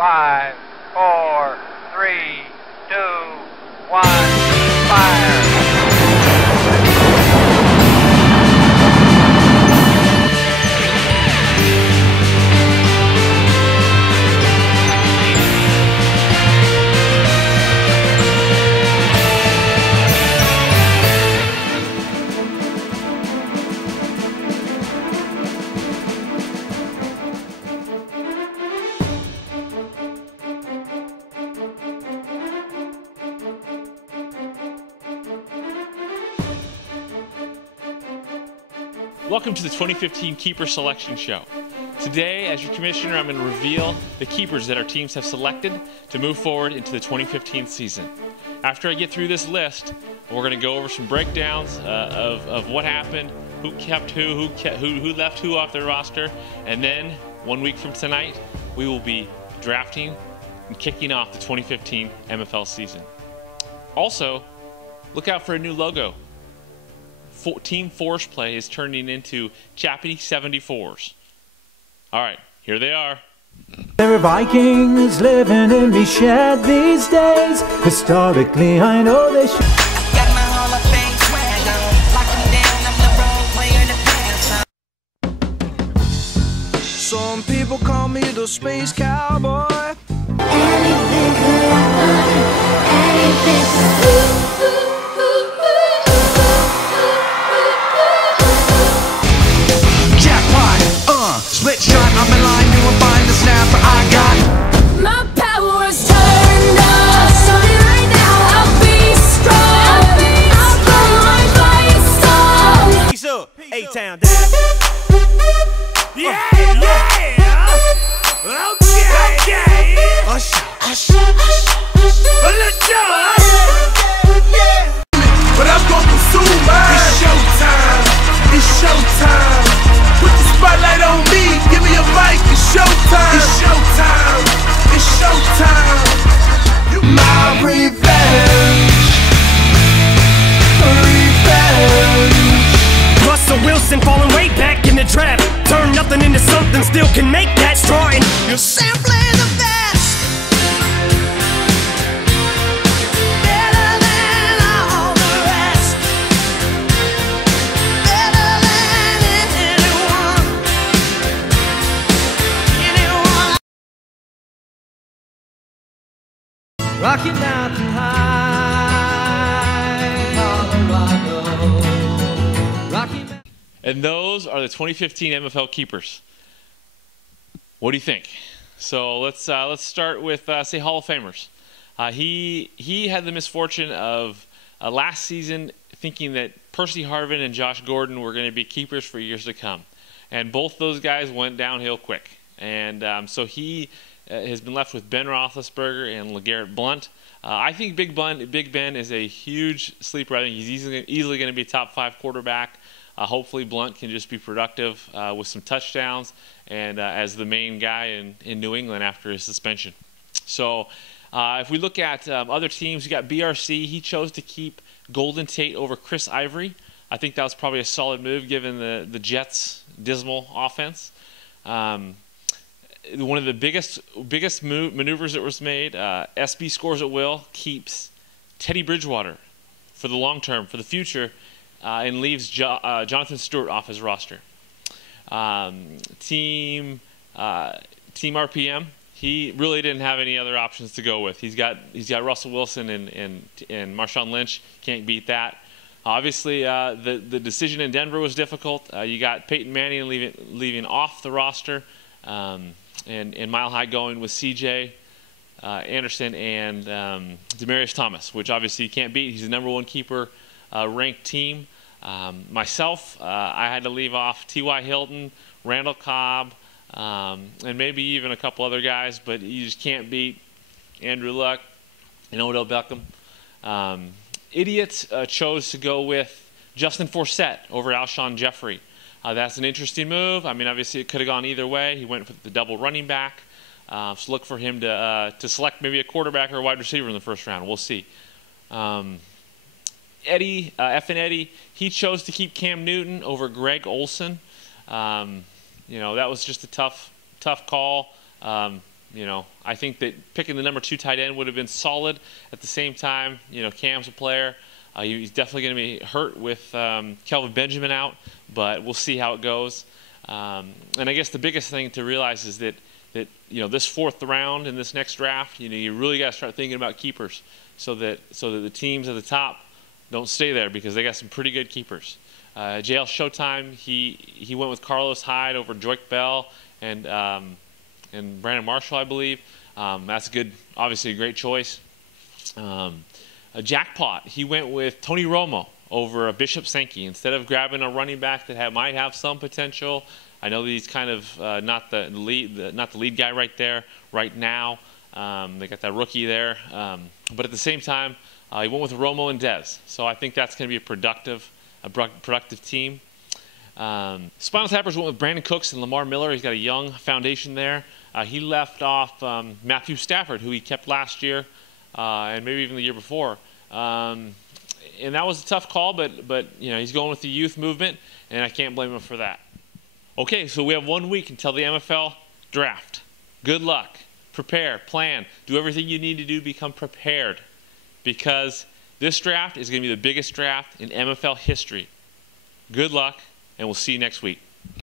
5, 4, 3, 2, 1, fire! Welcome to the 2015 Keeper Selection Show. Today, as your commissioner, I'm going to reveal the keepers that our teams have selected to move forward into the 2015 season. After I get through this list, we're going to go over some breakdowns of what happened, who kept who left who off their roster, and then 1 week from tonight, we will be drafting and kicking off the 2015 MFL season. Also, look out for a new logo. Team Force Play is turning into Chappie 74s. All right, here they are. There are Vikings living in the shed these days. Historically, I know they should. Got my Hall of Fame swag on. Lock 'em down, I'm the role player, the pants on. Some people call me the space cowboy. Anything could happen. Anything. Split shot, I'm in line, you will find the snapper I got. My power's turned up, so right now I'll be strong. I'll blow my lights on. Peace up, A-Town down. Yeah, okay. Hush. Let's go. But I'm gonna consume mine. It's showtime. It's showtime. Put the spotlight on me, give me a mic, it's showtime. It's showtime, it's showtime. My revenge. Russell Wilson falling way back in the draft. Turn nothing into something, still can make that straw. And you're sampling the best. Better than all the rest. Better than anyone. Rocky Mountain High, Colorado. Rocky Mountain. And those are the 2015 MFL keepers. What do you think? So let's start with say Hall of Famers. He had the misfortune of last season thinking that Percy Harvin and Josh Gordon were going to be keepers for years to come, and both those guys went downhill quick. And so he has been left with Ben Roethlisberger and LeGarrette Blount. I think Big Ben is a huge sleeper. I think he's easily going to be a top 5 quarterback. Hopefully Blount can just be productive with some touchdowns and as the main guy in New England after his suspension. So if we look at other teams, we got BRC. He chose to keep Golden Tate over Chris Ivory. I think that was probably a solid move given the Jets' dismal offense. One of the biggest maneuvers that was made, SB Scores at Will keeps Teddy Bridgewater for the long term, for the future, and leaves Jonathan Stewart off his roster. Team RPM, he really didn't have any other options to go with. He's got Russell Wilson and Marshawn Lynch. Can't beat that. Obviously, the decision in Denver was difficult. You got Peyton Manning leaving off the roster. And Mile High going with C.J. Anderson and Demaryius Thomas, which obviously you can't beat. He's the #1 keeper ranked team. Myself, I had to leave off T.Y. Hilton, Randall Cobb, and maybe even a couple other guys, but you just can't beat Andrew Luck and Odell Beckham. Idiots chose to go with Justin Forsett over Alshon Jeffrey. That's an interesting move. I mean, obviously it could have gone either way. He went for the double running back. So look for him to select maybe a quarterback or a wide receiver in the first round. We'll see. Eddie, Eddie, he chose to keep Cam Newton over Greg Olsen. You know, that was just a tough call. You know, I think that picking the number 2 tight end would have been solid. At the same time, you know, Cam's a player. He's definitely going to be hurt with Kelvin Benjamin out, but we'll see how it goes. And I guess the biggest thing to realize is that you know, this 4th round in this next draft, you know, you really got to start thinking about keepers so that the teams at the top don't stay there, because they got some pretty good keepers. JL Showtime, he went with Carlos Hyde over Joique Bell and Brandon Marshall, I believe. That's a good, obviously a great choice. A Jackpot, he went with Tony Romo over Bishop Sankey instead of grabbing a running back that might have some potential. I know that he's kind of not the lead guy right there right now. They got that rookie there, but at the same time, he went with Romo and Dez. So I think that's going to be a productive team. Spinal Tappers went with Brandon Cooks and Lamar Miller. He's got a young foundation there. He left off Matthew Stafford, who he kept last year and maybe even the year before. And that was a tough call, but you know, he's going with the youth movement, and I can't blame him for that. Okay, so we have 1 week until the MFL draft. Good luck. Prepare, plan, do everything you need to do to become prepared, because this draft is going to be the biggest draft in MFL history. Good luck, and we'll see you next week.